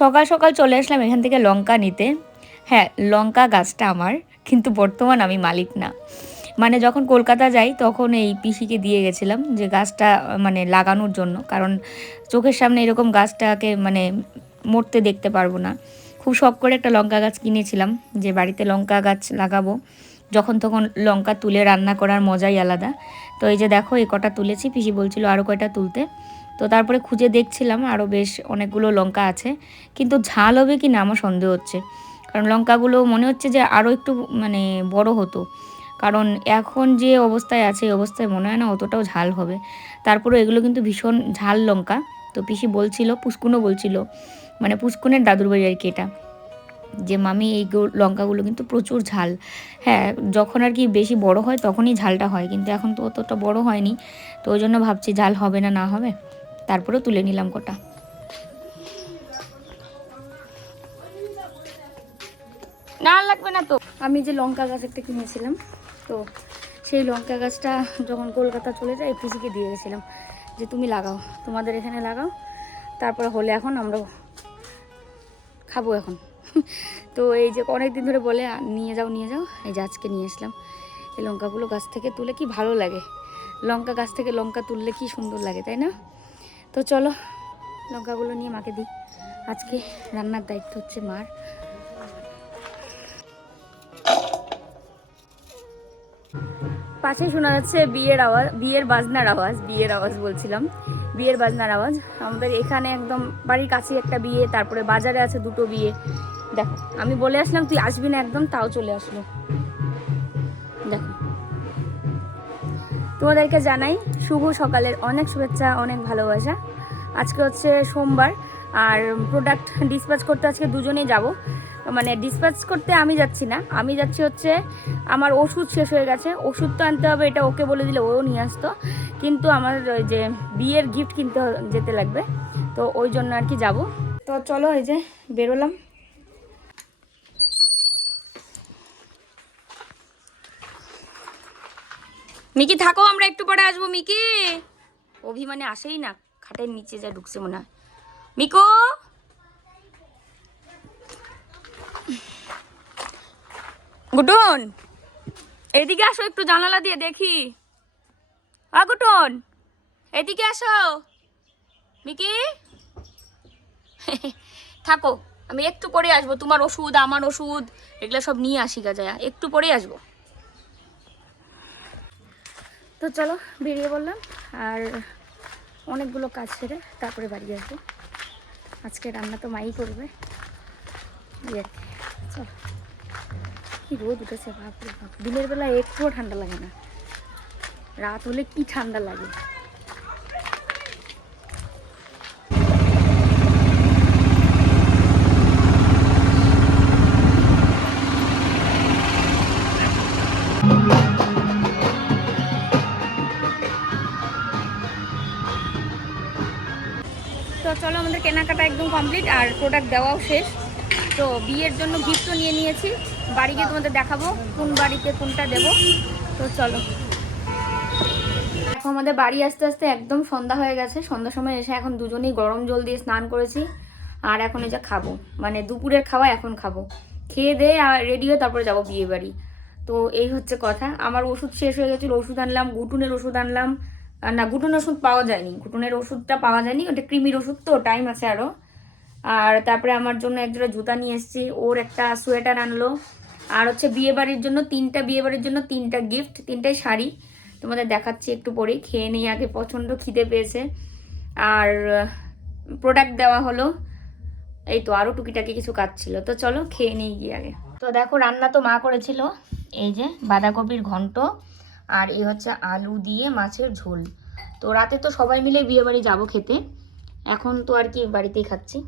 সকাল সকাল চলে আসলাম এখান থেকে লঙ্কা নিতে। হ্যাঁ, লঙ্কা গাছটা আমার, কিন্তু বর্তমান আমি মালিক না। মানে যখন কলকাতা যাই তখন এই পিসিকে দিয়ে গেছিলাম যে গাছটা মানে লাগানোর জন্য, কারণ চোখের সামনে এরকম গাছটাকে মানে মরতে দেখতে পারবো না। খুব শখ করে একটা লঙ্কা গাছ কিনেছিলাম যে বাড়িতে লঙ্কা গাছ লাগাবো, যখন তখন লঙ্কা তুলে রান্না করার মজাই আলাদা। তো এই যে দেখো এই কটা তুলেছি, পিসি বলছিল আরও কয়টা তুলতে। তো তারপরে খুঁজে দেখছিলাম আরও বেশ অনেকগুলো লঙ্কা আছে, কিন্তু ঝাল হবে কি না আমার সন্দেহ হচ্ছে, কারণ লঙ্কাগুলো মনে হচ্ছে যে আরও একটু মানে বড় হতো, কারণ এখন যে অবস্থায় আছে এই অবস্থায় মনে হয় না অতটাও ঝাল হবে। তারপরে এগুলো কিন্তু ভীষণ ঝাল লঙ্কা। তো পিসি বলছিল, পুষ্কুনও বলছিল, মানে পুষ্কুনের দাদুর বাড়ি আর কি এটা, যে মামি এই লঙ্কাগুলো কিন্তু প্রচুর ঝাল। হ্যাঁ, যখন আর কি বেশি বড় হয় তখনই ঝালটা হয়, কিন্তু এখন তো অতটা বড় হয়নি, তো ওই জন্য ভাবছি ঝাল হবে না না হবে। তারপরেও তুলে নিলাম কটা। না লাগবে না তো। আমি যে লঙ্কা গাছ একটা কিনেছিলাম, তো সেই লঙ্কা গাছটা যখন কলকাতা চলে যায় পিসিকে দিয়ে গেছিলাম যে তুমি লাগাও, তোমাদের এখানে লাগাও, তারপরে হলে এখন আমরা খাবো এখন। তো এই যে অনেক দিন ধরে বলে নিয়ে যাও নিয়ে যাও, এই যে আজকে নিয়ে আসলাম। এই লঙ্কাগুলো গাছ থেকে তুলে কি ভালো লাগে, লঙ্কা গাছ থেকে লঙ্কা তুললে কি সুন্দর লাগে, তাই না? তো চলো লঙ্কাগুলো নিয়ে মাকে দিই, আজকে রান্নার দায়িত্ব হচ্ছে মার। পাশেই শোনা যাচ্ছে বিয়ের আওয়াজ, বিয়ের বাজনার আওয়াজ, বিয়ের আওয়াজ বলছিলাম, বিয়ের বাজনার আওয়াজ। আমাদের এখানে একদম বাড়ির কাছেই একটা বিয়ে, তারপরে বাজারে আছে দুটো বিয়ে। দেখো আমি বলে আসলাম তুই আসবি না একদম, তাও চলে আসলো। দেখো, তোমাদেরকে জানাই শুভ সকালের অনেক শুভেচ্ছা, অনেক ভালোবাসা। আজকে হচ্ছে সোমবার, আর প্রোডাক্ট ডিসপ্যাচ করতে আজকে দুজনেই যাব। মানে ডিসপ্যাচ করতে আমি যাচ্ছি না, আমি যাচ্ছি হচ্ছে আমার ওষুধ শেষ হয়ে গেছে, ওষুধ তো আনতে হবে, এটা ওকে বলে দিলে ও নিয়ে আসতো, কিন্তু আমার ওই যে বিয়ের গিফট কিনতে যেতে লাগবে, তো ওই জন্য আর কি যাব। তো চলো এই যে বেরোলাম। মিকি থাকো, আমরা একটু পরে আসবো। মিকি অভিমানে আসেই না, খাটের নিচে যা ঢুকছে মনে হয়। মিকো, গুটন এদিকে আসো, একটু জানালা দিয়ে দেখি। গুটন এদিকে আসো। মিকি থাকো, আমি একটু পরে আসবো, তোমার ওষুধ আমার ওষুধ এগুলো সব নিয়ে আসি গা, যায় একটু পরে আসবো। তো চলো বেরিয়ে বললাম, আর অনেকগুলো কাজ সেরে তারপরে বাড়ি আসবো। আজকে রান্না তো মাই করবে। চলো, কি রোদ উঠেছে বাপরে বাপ, দিনের বেলা একটুও ঠান্ডা লাগে না, রাত হলে কি ঠান্ডা লাগে। তো চলো আমাদের কেনাকাটা একদম কমপ্লিট, আর প্রোডাক্ট দেওয়াও শেষ। তো বিয়ের জন্য গিফটও নিয়ে নিয়েছি, বাড়ি গিয়ে তোমাদের দেখাবো কোন বাড়িতে কোনটা দেবো। তো চলো, এখন আমাদের বাড়ি আসতে আসতে একদম সন্ধ্যা হয়ে গেছে। সন্ধ্যার সময় এসে এখন দুজনেই গরম জল দিয়ে স্নান করেছি, আর এখন এই যে খাবো, মানে দুপুরের খাওয়া এখন খাবো, খেয়ে দিয়ে আর রেডি হয়ে তারপরে যাবো বিয়ে বাড়ি। তো এই হচ্ছে কথা। আমার ওষুধ শেষ হয়ে গেছিলো, ওষুধ আনলাম, গুটুনের ওষুধ আনলাম। আর না, গুটুনের ওষুধ পাওয়া যায়নি, গুটুনের ওষুধটা পাওয়া যায়নি, ওটা কৃমির ওষুধ, তো টাইম আছে আরও। আর তারপরে আমার জন্য একজোড়া জুতা নিয়ে এসেছি, ওর একটা সোয়েটার আনলো, আর হচ্ছে বিয়ে বাড়ির জন্য তিনটা গিফট, তিনটাই শাড়ি। তোমাদের দেখাচ্ছি একটু পরেই, খেয়ে নিই আগে, প্রচণ্ড খিদে পেয়েছে। আর প্রোডাক্ট দেওয়া হলো, এই তো আরও টুকিটাকি কিছু কাজ ছিল। তো চলো খেয়ে নিই গিয়ে আগে। তো দেখো রান্না তো মা করেছিল, এই যে বাঁধাকপির ঘন্ট, আর এই হচ্ছে আলু দিয়ে মাছের ঝোল। তো রাতে তো সবাই মিলে বিয়ে বাড়ি যাবো খেতে, এখন তো আর কি বাড়িতেই খাচ্ছি।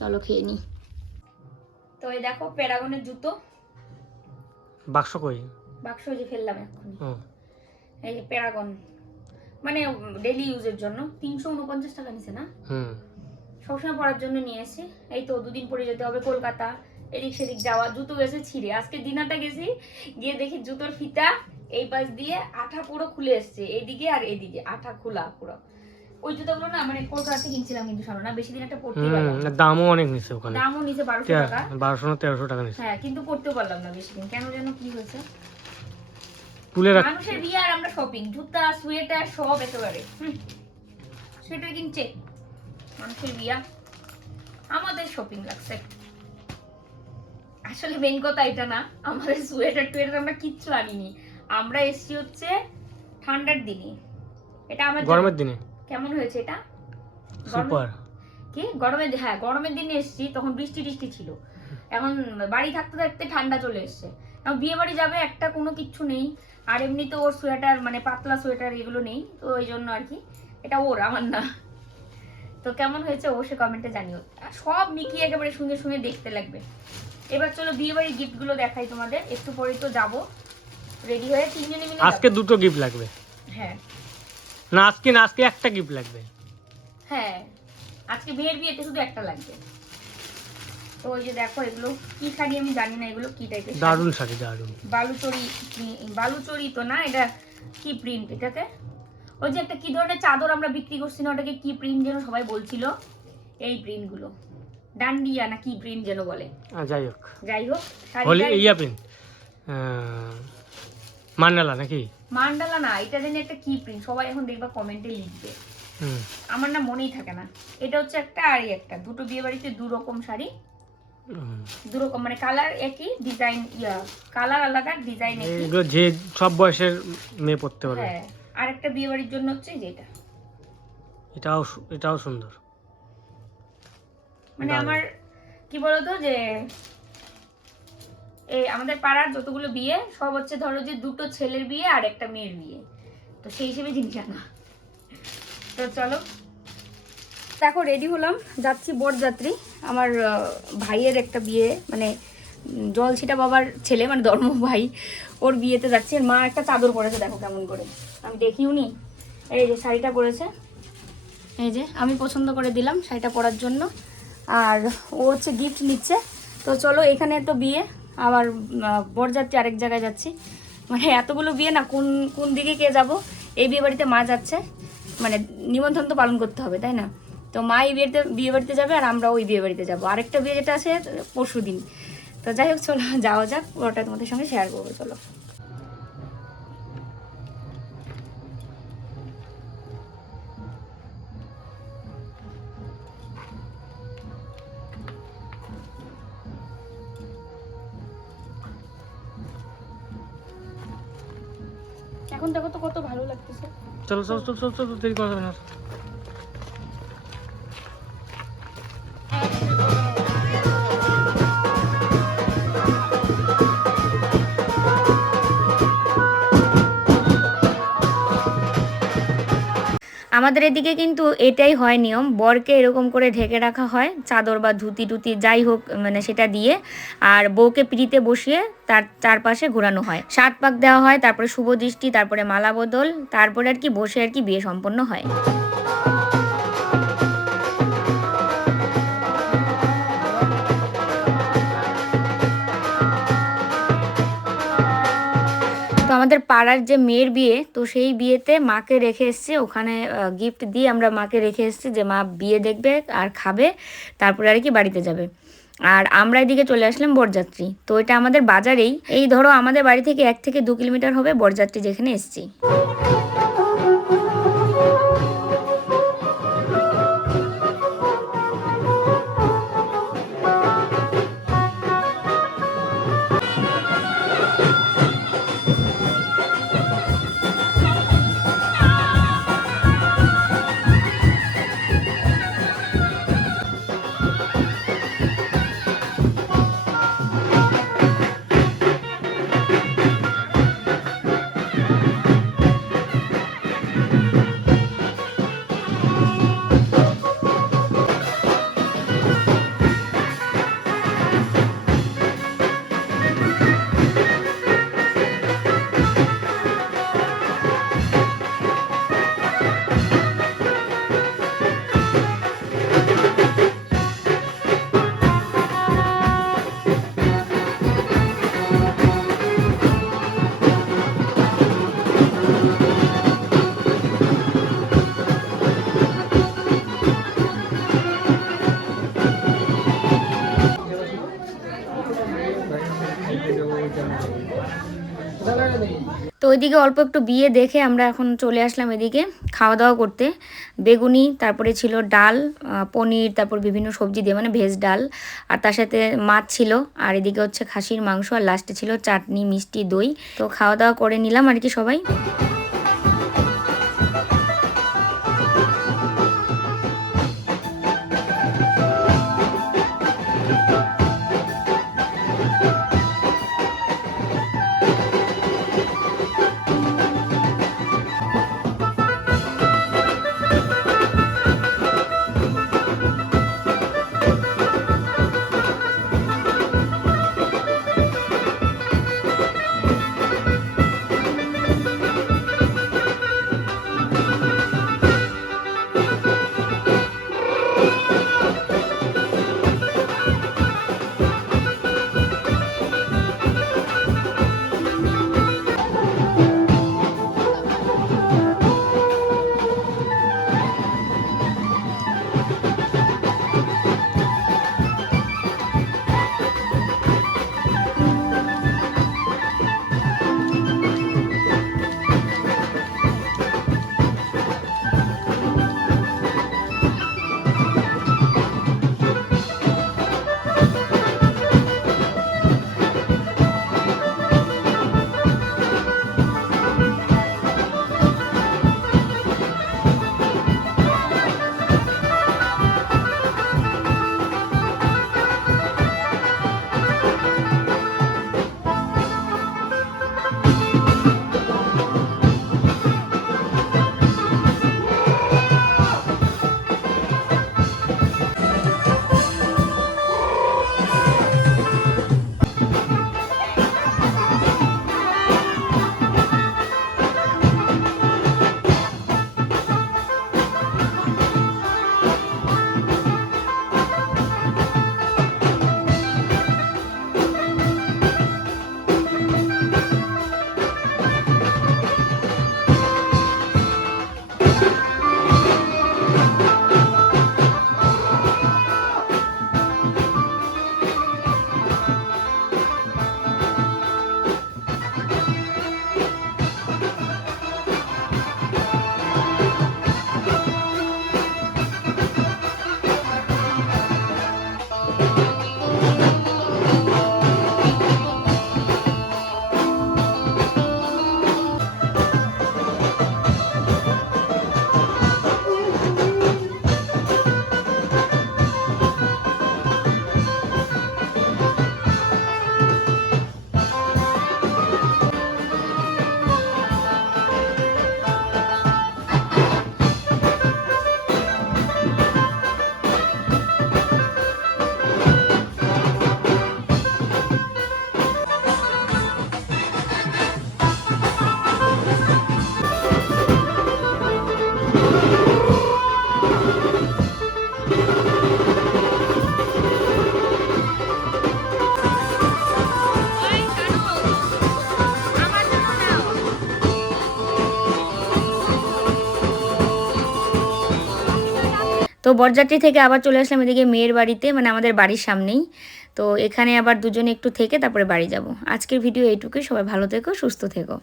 চলো খেয়ে নিই। তো এই দেখো প্যারাগনের জুতো। বাক্স কই? বাক্স যে ফেললাম এখন। এই যে প্যারাগন, মানে ডেলি ইউজের জন্য 349 টাকা নিছে না, সবসময় পরার জন্য নিয়ে এসেছি। এই তো দুদিন পরে যেতে হবে কলকাতা, এদিক সেদিক যাওয়া, জুতো গেছে ছিঁড়ে। আজকে দিনাটা গেছি, গিয়ে দেখি জুতোর ফিতা এই পাশ দিয়ে আঠা পুরো খুলে এসছে, এইদিকে আর এইদিকে আঠা খোলা পুরো। ওই জুতোগুলো না মানে কলকাতা থেকে কিনছিলাম কিন্তু শোনো না বেশি দিন একটা পরতেই পারলাম না। দামও অনেক নিছে ওখানে, দামও নিচে 1200 টাকা। 1200 না 1300 টাকা নিছে। হ্যাঁ কিন্তু পরতেও পারলাম না বেশি দিন, কেন যেন কি হয়েছে। তুলে রাখ। মানুষের বিয়ে আর আমরা শপিং, জুতা সোয়েটার সব একেবারে। সোয়েটার কিনছে মানুষের বিয়া, আমাদের শপিং লাগছে। আসলে মেন কথা এটা না, আমাদের সোয়েটার টুয়েটার আমরা কিচ্ছু আনিনি। আমরা এসছি হচ্ছে ঠান্ডার দিনে। এটা আমার গরমের দিনে কেমন হয়েছে এটা সুপার। কি গরমের, হ্যাঁ গরমের দিনে এসছি তখন বৃষ্টি টিষ্টি ছিল। এখন বাড়ি থাকতে থাকতে ঠান্ডা চলে এসছে। এখন বিয়ে বাড়ি যাবে একটা কোনো কিচ্ছু নেই, আর এমনি তো ওর সোয়েটার মানে পাতলা সোয়েটার এগুলো নেই, তো ওই জন্য আর কি এটা ওর, আমার না। তো কেমন হয়েছে অবশ্যই কমেন্টে জানিও। সব মিকিয়ে একেবারে শুনে শুনে দেখতে লাগবে। এবার চলো বিয়ে বাড়ির গিফট গুলো দেখাই তোমাদের। একটু পরে তো যাবো রেডি হয়ে তিনজনে মিলে। আজকে দুটো গিফট লাগবে। হ্যাঁ না আজকে না, আজকে একটা গিফট লাগবে। হ্যাঁ আজকে বিয়ের বিয়েতে শুধু একটা লাগবে। তো ওই যে দেখো এগুলো কি শাড়ি আমি জানি না, এগুলো কি টাইপের দারুন শাড়ি, দারুন। বালুচরি, বালুচরি তো না, এটা কি প্রিন্ট এটাকে? ওই যে একটা কি ধরনের চাদর আমরা বিক্রি করছি না, ওটাকে কি প্রিন্ট যেন সবাই বলছিল, এই প্রিন্ট গুলো ডান্ডিয়া না কি প্রিন্ট যেন বলে। যাই হোক শাড়িটা ইয়া প্রিন্ট, মান্ডালা নাকি? মান্ডালা না, এটা জানি একটা কি প্রিন্ট, সবাই এখন দেখবা কমেন্টে লিখবে। আমার না মনেই থাকে না। এটা হচ্ছে একটা আর একটা, দুটো বিয়ে বাড়িতে দু রকম শাড়ি, দু রকম মানে কালার একই, ডিজাইন কালার আলাদা, ডিজাইন একই। এগুলো যে সব বয়সের মেয়ে পড়তে পারবে। হ্যাঁ আর একটা বিয়ে বাড়ির জন্য হচ্ছে যেটা, এটাও সুন্দর। মানে আমার কি বলতো যে এই আমাদের পাড়ার যতগুলো বিয়ে সব হচ্ছে ধরো যে দুটো ছেলের বিয়ে আর একটা মেয়ের বিয়ে, তো সেই হিসেবে জিনিস আনা। তো চলো দেখো রেডি হলাম, যাচ্ছি বরযাত্রী। আমার ভাইয়ের একটা বিয়ে, মানে জলছিটা বাবার ছেলে মানে ধর্ম ভাই, ওর বিয়েতে যাচ্ছি। মা একটা চাদর পরেছে দেখো কেমন করে, আমি দেখিও নি। এই যে শাড়িটা পরেছে, এই যে আমি পছন্দ করে দিলাম শাড়িটা পরার জন্য, আর ও হচ্ছে গিফট নিচ্ছে। তো চলো এখানে তো বিয়ে, আবার বরযাত্রী আরেক জায়গায় যাচ্ছি, মানে এতগুলো বিয়ে না কোন কোন দিকে কে যাব। এই বিয়ে বাড়িতে মা যাচ্ছে, মানে নিমন্ত্রণ তো পালন করতে হবে তাই না। তো মা এই বিয়ে বাড়িতে যাবে আর আমরা ওই বিয়ে বাড়িতে যাবো, আরেকটা বিয়ে যেটা আছে পরশু দিন। তো যাই হোক চলো যাওয়া যাক, ওটা তোমাদের সঙ্গে শেয়ার করবো। চলো এখন দেখো তো কত ভালো লাগতেছে। চলো চলো চলো চলো চলো, দেরি করা যাবে না। আমাদের এদিকে কিন্তু এটাই হয় নিয়ম, বরকে এরকম করে ঢেকে রাখা হয় চাদর বা ধুতি টুতি যাই হোক মানে সেটা দিয়ে, আর বউকে পিড়িতে বসিয়ে তার চারপাশে ঘোরানো হয়, 7 পাক দেওয়া হয়, তারপরে শুভ দৃষ্টি, তারপরে মালা বদল, তারপরে আর কি বসে আর কি বিয়ে সম্পন্ন হয়। তো আমাদের পাড়ার যে মেয়ের বিয়ে, তো সেই বিয়েতে মাকে রেখে এসেছি, ওখানে গিফট দিয়ে আমরা মাকে রেখে এসেছি যে মা বিয়ে দেখবে আর খাবে, তারপরে আর কি বাড়িতে যাবে। আর আমরা এদিকে চলে আসলাম বরযাত্রী। তো এটা আমাদের বাজারেই, এই ধরো আমাদের বাড়ি থেকে 1 থেকে 2 কিলোমিটার হবে বরযাত্রী যেখানে এসেছি। তো ওইদিকে অল্প একটু বিয়ে দেখে আমরা এখন চলে আসলাম এদিকে খাওয়া দাওয়া করতে। বেগুনি, তারপরে ছিল ডাল, পনির, তারপর বিভিন্ন সবজি দিয়ে মানে ভেজ ডাল, আর তার সাথে মাছ ছিল, আর এদিকে হচ্ছে খাসির মাংস, আর লাস্টে ছিল চাটনি, মিষ্টি, দই। তো খাওয়া দাওয়া করে নিলাম আর কি সবাই। তো বরযাত্রী থেকে আবার চলে আসলাম এদিকে মেয়ের বাড়িতে, মানে আমাদের বাড়ির সামনেই। তো এখানে আবার দুজনে একটু থেকে তারপরে বাড়ি যাব। আজকের ভিডিও এইটুকুই। সবাই ভালো থেকো, সুস্থ থেকো।